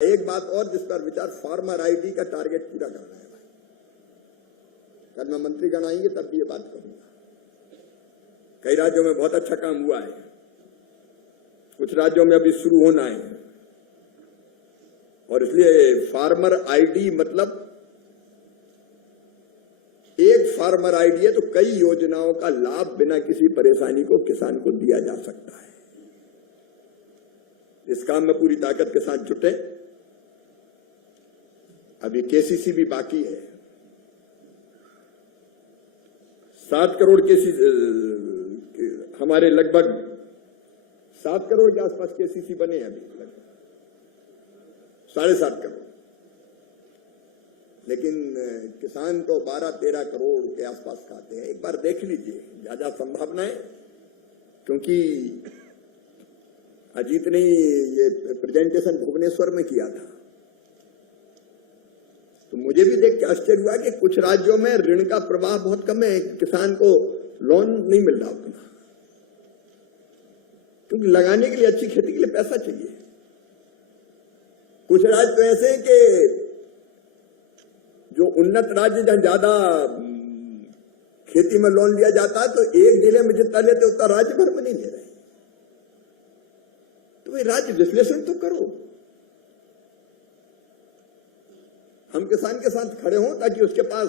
एक बात और जिस पर विचार, फार्मर आईडी का टारगेट पूरा करना है भाई। कल मैं मंत्रीगण आएंगे तब भी ये बात करूंगा। कई राज्यों में बहुत अच्छा काम हुआ है, कुछ राज्यों में अभी शुरू होना है, और इसलिए फार्मर आईडी मतलब एक फार्मर आईडी है तो कई योजनाओं का लाभ बिना किसी परेशानी को किसान को दिया जा सकता है। इस काम में पूरी ताकत के साथ जुटे। अभी केसीसी भी बाकी है। 7 करोड़ केसीसी, हमारे लगभग 7 करोड़ के आसपास केसीसी बने हैं अभी, लगभग 7.5 करोड़। लेकिन किसान तो 12-13 करोड़ के आसपास खाते हैं। एक बार देख लीजिए, ज्यादा संभावना है, क्योंकि अजीत ने ये प्रेजेंटेशन भुवनेश्वर में किया था, तो मुझे भी देख के आश्चर्य हुआ कि कुछ राज्यों में ऋण का प्रवाह बहुत कम है, किसान को लोन नहीं मिल रहा उतना, क्योंकि लगाने के लिए, अच्छी खेती के लिए पैसा चाहिए। कुछ राज्य तो ऐसे हैं कि जो उन्नत राज्य, जहां ज्यादा खेती में लोन लिया जाता है, तो एक जिले में जितना लेते उतना राज्य भर में नहीं ले रहे। तो भाई राज्य विश्लेषण तो करो। हम किसान के साथ खड़े हों ताकि उसके पास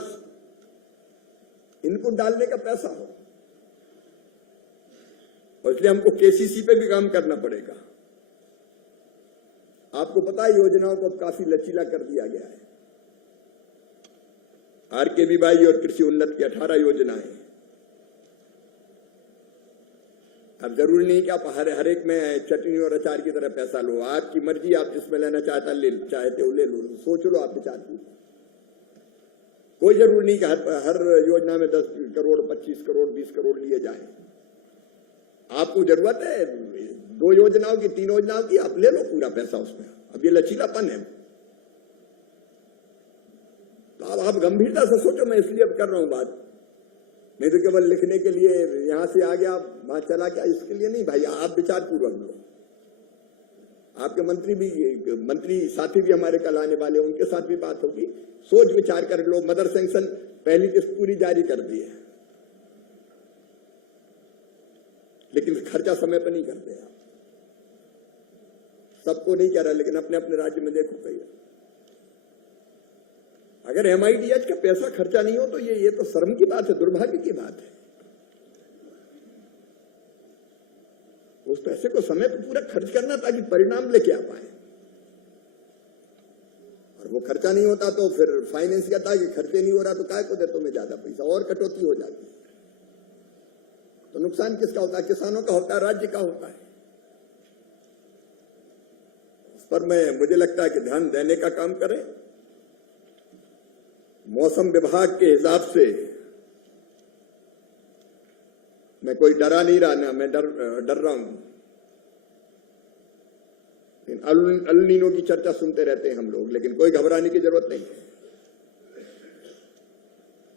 इनपुट डालने का पैसा हो, और इसलिए हमको केसीसी पे भी काम करना पड़ेगा। आपको पता है, योजनाओं को काफी लचीला कर दिया गया है। RKVY और कृषि उन्नत की 18 योजनाएं। अब जरूरी नहीं कि आप हर एक में चटनी और अचार की तरह पैसा लो, आपकी मर्जी, आप जिसमें लेना चाहते हो ले लो, सोच लो, आप विचार कीजिए। कोई जरूरी नहीं कि हर योजना में 10 करोड़, 25 करोड़, 20 करोड़ लिए जाएं। आपको जरूरत है 2 योजनाओं की, 3 योजनाओं की, आप ले लो पूरा पैसा उसमें। अब ये लचीलापन है, तो अब आप गंभीरता से सोचो। मैं इसलिए अब कर रहा हूं बात, नहीं तो केवल लिखने के लिए यहां से आ गया वहां चला गया, इसके लिए नहीं भाई। आप विचार पूर्वक लो। आपके मंत्री साथी भी हमारे कल आने वाले, उनके साथ भी बात होगी। सोच विचार कर लो। मदर सैंक्शन पहली किस्त पूरी जारी कर दी है, लेकिन खर्चा समय पर नहीं करते आप। सबको नहीं कह रहा, लेकिन अपने अपने राज्य में देखो कई। अगर MIDH का पैसा खर्चा नहीं हो तो ये तो शर्म की बात है, दुर्भाग्य की बात है। उस पैसे को समय पर पूरा खर्च करना ताकि परिणाम लेके आ पाए, और वो खर्चा नहीं होता तो फिर फाइनेंस कहता है कि खर्चे नहीं हो रहा तो काय को दे तुम्हें ज्यादा पैसा, और कटौती हो जाती है। तो नुकसान किसका होता है? किसानों का होता है, राज्य का होता है। उस पर मुझे लगता है कि ध्यान देने का काम करें। मौसम विभाग के हिसाब से मैं कोई डरा नहीं रहा ना, मैं डर रहा हूं। अल नीनो की चर्चा सुनते रहते हैं हम लोग, लेकिन कोई घबराने की जरूरत नहीं है।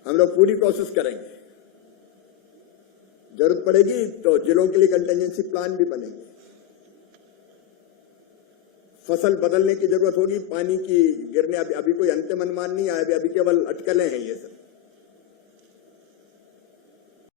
हम लोग पूरी कोशिश करेंगे। जरूरत पड़ेगी तो जिलों के लिए कंटिजेंसी प्लान भी बनेंगे। फसल बदलने की जरूरत होगी, पानी की गिरने, अभी कोई अंतिम अनुमान नहीं आया, अभी केवल अटकलें हैं ये सब।